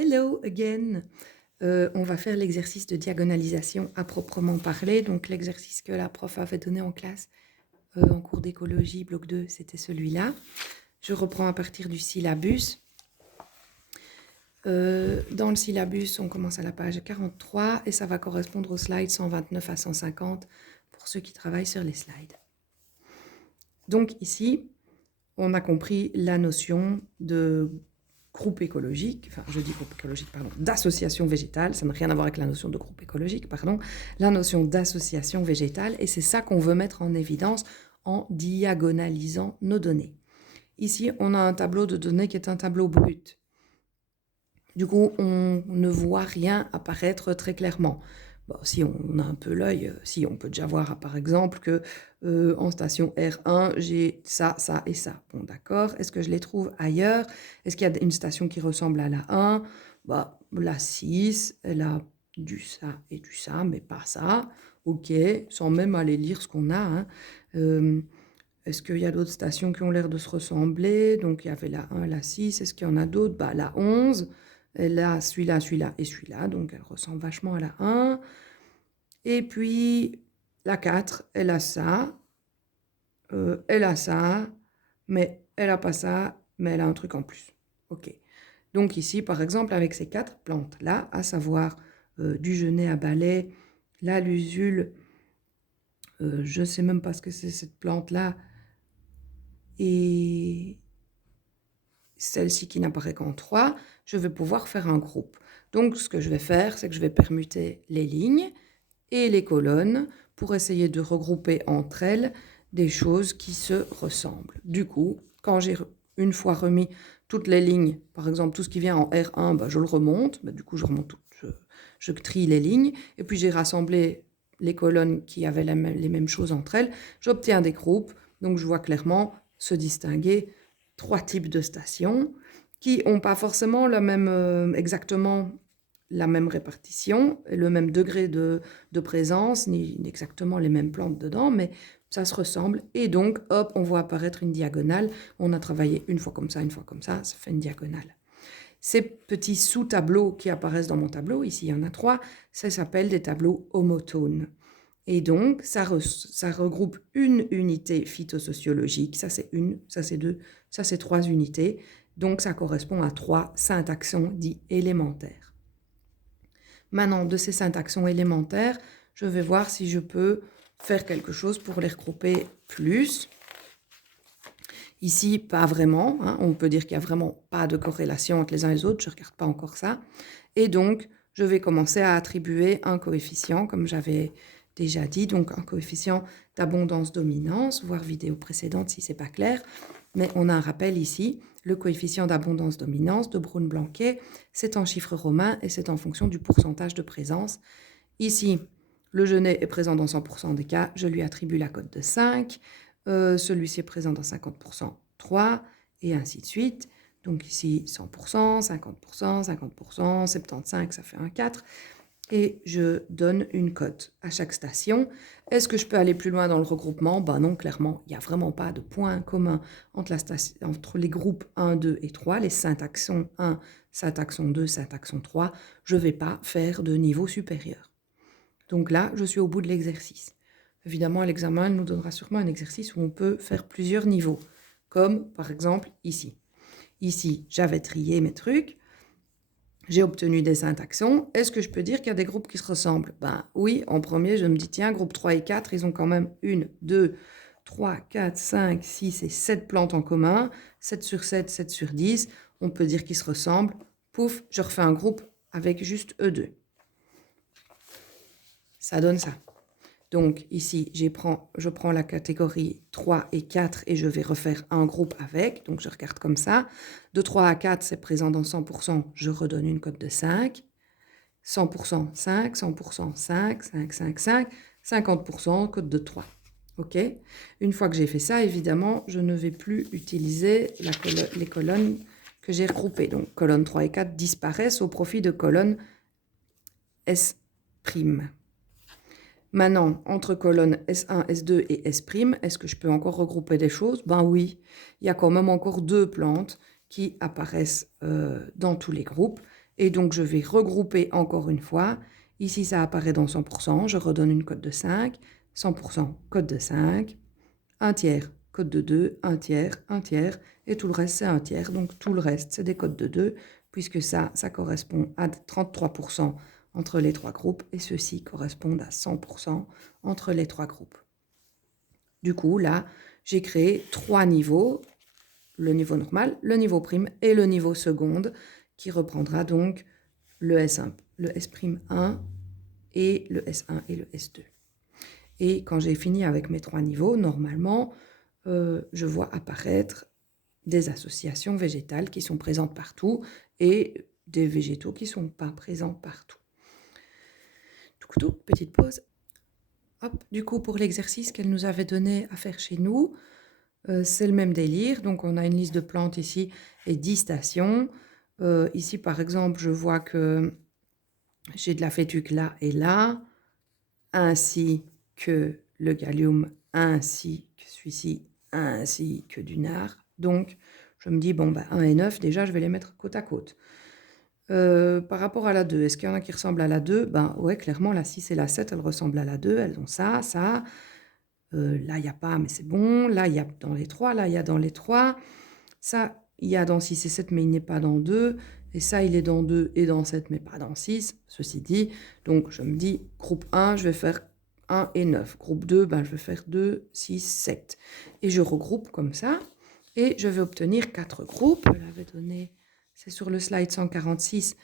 Hello again. On va faire l'exercice de diagonalisation à proprement parler. Donc l'exercice que la prof avait donné en classe en cours d'écologie, bloc 2, c'était celui-là. Je reprends à partir du syllabus. Dans le syllabus, on commence à la page 43 et ça va correspondre aux slides 129 à 150 pour ceux qui travaillent sur les slides. Donc ici, on a compris la notion de groupe écologique, enfin je dis groupe écologique, pardon, d'association végétale, ça n'a rien à voir avec la notion de groupe écologique, pardon, la notion d'association végétale, et c'est ça qu'on veut mettre en évidence en diagonalisant nos données. Ici, on a un tableau de données qui est un tableau brut. Du coup, on ne voit rien apparaître très clairement. Bon, si on a un peu l'œil, si on peut déjà voir par exemple que en station R1, j'ai ça, ça et ça. Bon, d'accord. Est-ce que je les trouve ailleurs? Est-ce qu'il y a une station qui ressemble à la 1? Bah, la 6, elle a du ça et du ça, mais pas ça. Ok, sans même aller lire ce qu'on a. Hein. Est-ce qu'il y a d'autres stations qui ont l'air de se ressembler? Donc, il y avait la 1, la 6. Est-ce qu'il y en a d'autres? Bah, la 11. Elle a celui-là, celui-là et celui-là, donc elle ressemble vachement à la 1. Et puis, la 4, elle a ça, mais elle n'a pas ça, mais elle a un truc en plus. Ok. Donc ici, par exemple, avec ces 4 plantes-là, à savoir du genêt à balai, la lusule, je ne sais même pas ce que c'est cette plante-là, et celle-ci qui n'apparaît qu'en 3, je vais pouvoir faire un groupe. Donc, ce que je vais faire, c'est que je vais permuter les lignes et les colonnes pour essayer de regrouper entre elles des choses qui se ressemblent. Du coup, quand j'ai une fois remis toutes les lignes, par exemple tout ce qui vient en R1, bah, je le remonte, bah, du coup je trie les lignes, et puis j'ai rassemblé les colonnes qui avaient les mêmes choses entre elles, j'obtiens des groupes, donc je vois clairement se distinguer 3 types de stations qui n'ont pas forcément exactement la même répartition, le même degré de présence, ni exactement les mêmes plantes dedans, mais ça se ressemble. Et donc, hop, on voit apparaître une diagonale. On a travaillé une fois comme ça, ça fait une diagonale. Ces petits sous-tableaux qui apparaissent dans mon tableau, ici il y en a 3, ça s'appelle des tableaux homotones. Et donc, ça regroupe une unité phytosociologique, ça c'est une, ça c'est deux, ça c'est 3 unités. Donc, ça correspond à 3 syntaxons dits élémentaires. Maintenant, de ces syntaxons élémentaires, je vais voir si je peux faire quelque chose pour les regrouper plus. Ici, pas vraiment. Hein. On peut dire qu'il n'y a vraiment pas de corrélation entre les uns et les autres. Je ne regarde pas encore ça. Et donc, je vais commencer à attribuer un coefficient, comme j'avais déjà dit. Donc, un coefficient d'abondance-dominance, voir vidéo précédente si ce n'est pas clair. Mais on a un rappel ici. Le coefficient d'abondance-dominance de Braun-Blanquet, c'est en chiffres romains et c'est en fonction du pourcentage de présence. Ici, le genêt est présent dans 100% des cas. Je lui attribue la cote de 5. Celui-ci est présent dans 50%, 3, et ainsi de suite. Donc ici, 100%, 50%, 50%, 75, ça fait un 4. Et je donne une cote à chaque station. Est-ce que je peux aller plus loin dans le regroupement? Ben non, clairement, il n'y a vraiment pas de point commun entre les groupes 1, 2 et 3, les syntaxons 1, syntaxon 2, syntaxon 3. Je ne vais pas faire de niveau supérieur. Donc là, je suis au bout de l'exercice. Évidemment, l'examen nous donnera sûrement un exercice où on peut faire plusieurs niveaux, comme par exemple ici. Ici, j'avais trié mes trucs, j'ai obtenu des syntaxons. Est-ce que je peux dire qu'il y a des groupes qui se ressemblent? Ben oui, en premier, je me dis, tiens, groupe 3 et 4, ils ont quand même 1, 2, 3, 4, 5, 6 et 7 plantes en commun. 7 sur 7, 7 sur 10, on peut dire qu'ils se ressemblent. Pouf, je refais un groupe avec juste eux deux. Ça donne ça. Donc ici, je prends la catégorie 3 et 4 et je vais refaire un groupe avec. Donc je regarde comme ça. De 3 à 4, c'est présent dans 100%, je redonne une cote de 5. 100%, 5, 100%, 5, 5, 5, 5, 50%, cote de 3. OK? Une fois que j'ai fait ça, évidemment, je ne vais plus utiliser les colonnes que j'ai regroupées. Donc colonnes 3 et 4 disparaissent au profit de colonnes S'. Maintenant, entre colonnes S1, S2 et S', est-ce que je peux encore regrouper des choses? Ben oui, il y a quand même encore 2 plantes qui apparaissent dans tous les groupes. Et donc, je vais regrouper encore une fois. Ici, ça apparaît dans 100%. Je redonne une cote de 5. 100%, code de 5. Un tiers, code de 2. Un tiers. Et tout le reste, c'est un tiers. Donc, tout le reste, c'est des codes de 2, puisque ça correspond à 33% entre les trois groupes. Et ceux-ci correspondent à 100% entre les trois groupes. Du coup, là, j'ai créé 3 niveaux. Le niveau normal, le niveau prime et le niveau seconde, qui reprendra donc le S1, le S'1 et le S1 et le S2. Et quand j'ai fini avec mes 3 niveaux, normalement, je vois apparaître des associations végétales qui sont présentes partout et des végétaux qui ne sont pas présents partout. Tout, petite pause. Hop, du coup, pour l'exercice qu'elle nous avait donné à faire chez nous, c'est le même délire. Donc, on a une liste de plantes ici et 10 stations. Ici, par exemple, je vois que j'ai de la fétuque là et là, ainsi que le Galium, ainsi que celui-ci, ainsi que du nard. Donc, je me dis, bon, 1 et 9, déjà, je vais les mettre côte à côte. Par rapport à la 2, est-ce qu'il y en a qui ressemblent à la 2? Ouais, clairement, la 6 et la 7, elles ressemblent à la 2. Elles ont ça, ça. Là, il n'y a pas, mais c'est bon. Là, il y a dans les 3. Là, il y a dans les 3. Ça, il y a dans 6 et 7, mais il n'est pas dans 2. Et ça, il est dans 2 et dans 7, mais pas dans 6. Ceci dit, donc je me dis, groupe 1, je vais faire 1 et 9. Groupe 2, je vais faire 2, 6, 7. Et je regroupe comme ça. Et je vais obtenir 4 groupes. Elle avait donné, c'est sur le slide 146.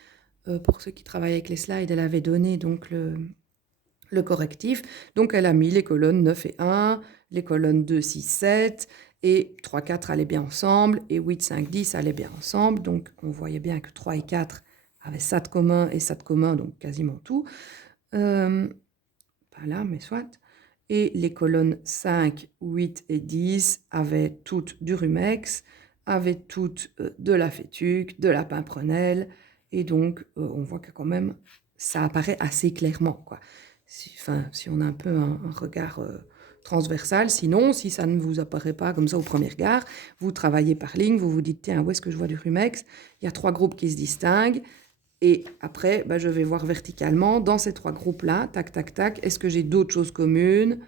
Pour ceux qui travaillent avec les slides, elle avait donné donc le correctif. Donc, elle a mis les colonnes 9 et 1, les colonnes 2, 6, 7, et 3, 4 allaient bien ensemble, et 8, 5, 10 allaient bien ensemble. Donc, on voyait bien que 3 et 4 avaient ça de commun et ça de commun, donc quasiment tout. Pas là, mais soit. Et les colonnes 5, 8 et 10 avaient toutes du rumex, avaient toutes de la fétuque, de la pimprenelle, et donc on voit que quand même ça apparaît assez clairement, quoi. Si on a un peu un regard transversal, sinon, si ça ne vous apparaît pas comme ça au premier regard, vous travaillez par ligne, vous vous dites, tiens, où est-ce que je vois du rumex? Il y a 3 groupes qui se distinguent, et après, je vais voir verticalement dans ces 3 groupes-là, tac, tac, tac, est-ce que j'ai d'autres choses communes?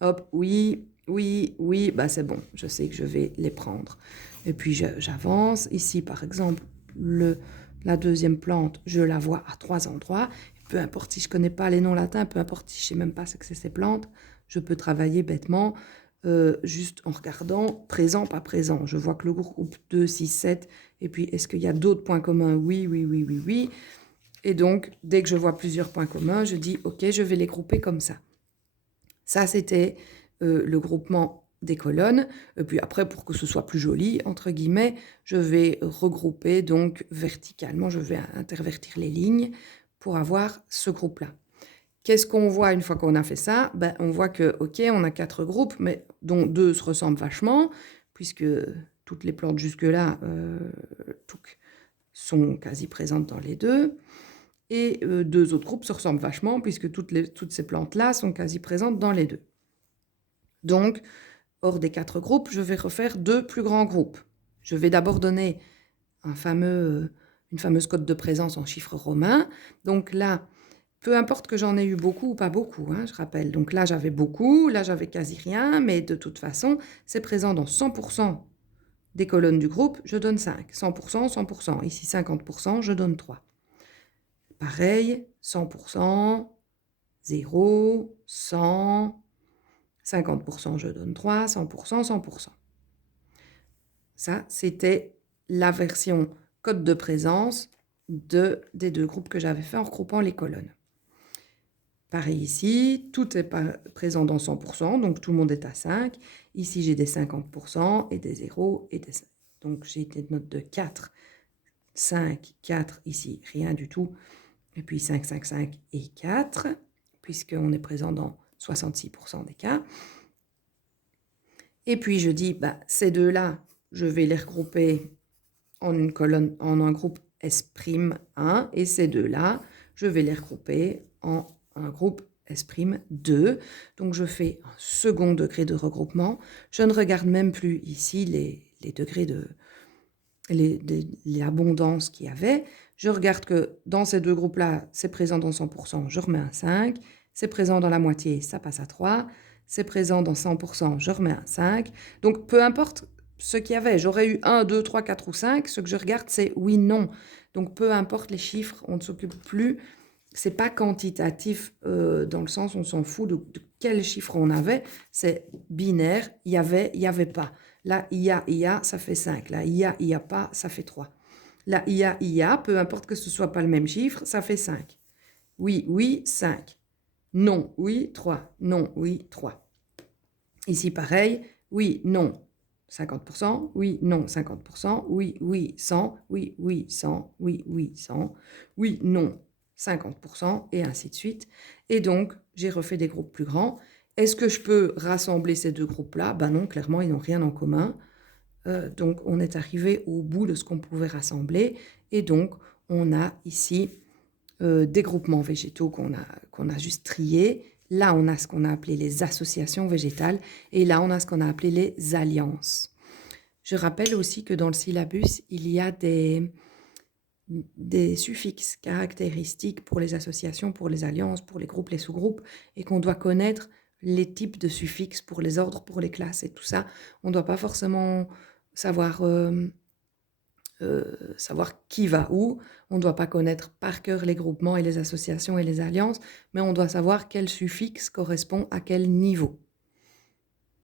Hop, oui, oui, oui, c'est bon, je sais que je vais les prendre. Et puis j'avance. Ici, par exemple, la deuxième plante, je la vois à 3 endroits. Peu importe si je ne connais pas les noms latins, peu importe si je ne sais même pas ce que c'est ces plantes, je peux travailler bêtement, juste en regardant présent, pas présent. Je vois que le groupe 2, 6, 7, et puis est-ce qu'il y a d'autres points communs? Oui, oui, oui, oui, oui. Et donc, dès que je vois plusieurs points communs, je dis, ok, je vais les grouper comme ça. Ça, c'était le groupement des colonnes. Et puis après, pour que ce soit plus joli, entre guillemets, je vais regrouper donc verticalement, je vais intervertir les lignes pour avoir ce groupe-là. Qu'est-ce qu'on voit une fois qu'on a fait ça? On voit que, ok, on a 4 groupes, mais dont 2 se ressemblent vachement, puisque toutes les plantes jusque-là sont quasi présentes dans les 2. Et 2 autres groupes se ressemblent vachement, puisque toutes ces plantes-là sont quasi présentes dans les 2. Donc, hors des 4 groupes, je vais refaire 2 plus grands groupes. Je vais d'abord donner une fameuse cote de présence en chiffres romains. Donc là, peu importe que j'en ai eu beaucoup ou pas beaucoup, je rappelle. Donc là, j'avais beaucoup, là, j'avais quasi rien, mais de toute façon, c'est présent dans 100% des colonnes du groupe, je donne 5. 100%, 100%. Ici, 50%, je donne 3. Pareil, 100%, 0, 100, 50%, je donne 3, 100%, 100%. Ça, c'était la version code de présence des 2 groupes que j'avais fait en regroupant les colonnes. Pareil ici, tout est présent dans 100%, donc tout le monde est à 5. Ici, j'ai des 50% et des 0 et des 5. Donc, j'ai des notes de 4, 5, 4, ici, rien du tout. Et puis 5, 5, 5 et 4, puisqu'on est présent dans 66% des cas. Et puis, je dis, ces 2-là, je vais les regrouper en une colonne, en un groupe S'1, et ces 2-là, je vais les regrouper en un groupe S'2. Donc, je fais un second degré de regroupement. Je ne regarde même plus ici les degrés l'abondance qu'il y avait. Je regarde que dans ces deux groupes-là, c'est présent dans 100%, je remets un 5. C'est présent dans la moitié, ça passe à 3. C'est présent dans 100%, je remets un 5. Donc, peu importe ce qu'il y avait, j'aurais eu 1, 2, 3, 4 ou 5. Ce que je regarde, c'est oui, non. Donc, peu importe les chiffres, on ne s'occupe plus. C'est pas quantitatif dans le sens on s'en fout de quel chiffre on avait. C'est binaire, il y avait pas. Là, il y a, ça fait 5. Là, il y a pas, ça fait 3. Là, il y a, peu importe que ce soit pas le même chiffre, ça fait 5. Oui, oui, 5. Non, oui, 3. Non, oui, 3. Ici, pareil. Oui, non, 50%. Oui, non, 50%. Oui, oui, 100. Oui, oui, 100. Oui, oui, 100. Oui, non, 50%, et ainsi de suite. Et donc, j'ai refait des groupes plus grands. Est-ce que je peux rassembler ces deux groupes-là? Ben non, clairement, ils n'ont rien en commun. Donc, on est arrivé au bout de ce qu'on pouvait rassembler. Et donc, on a ici des groupements végétaux qu'on a juste triés. Là, on a ce qu'on a appelé les associations végétales. Et là, on a ce qu'on a appelé les alliances. Je rappelle aussi que dans le syllabus, il y a des suffixes caractéristiques pour les associations, pour les alliances, pour les groupes, les sous-groupes, et qu'on doit connaître les types de suffixes pour les ordres, pour les classes et tout ça. On ne doit pas forcément savoir, savoir qui va où. On ne doit pas connaître par cœur les groupements et les associations et les alliances, mais on doit savoir quel suffixe correspond à quel niveau.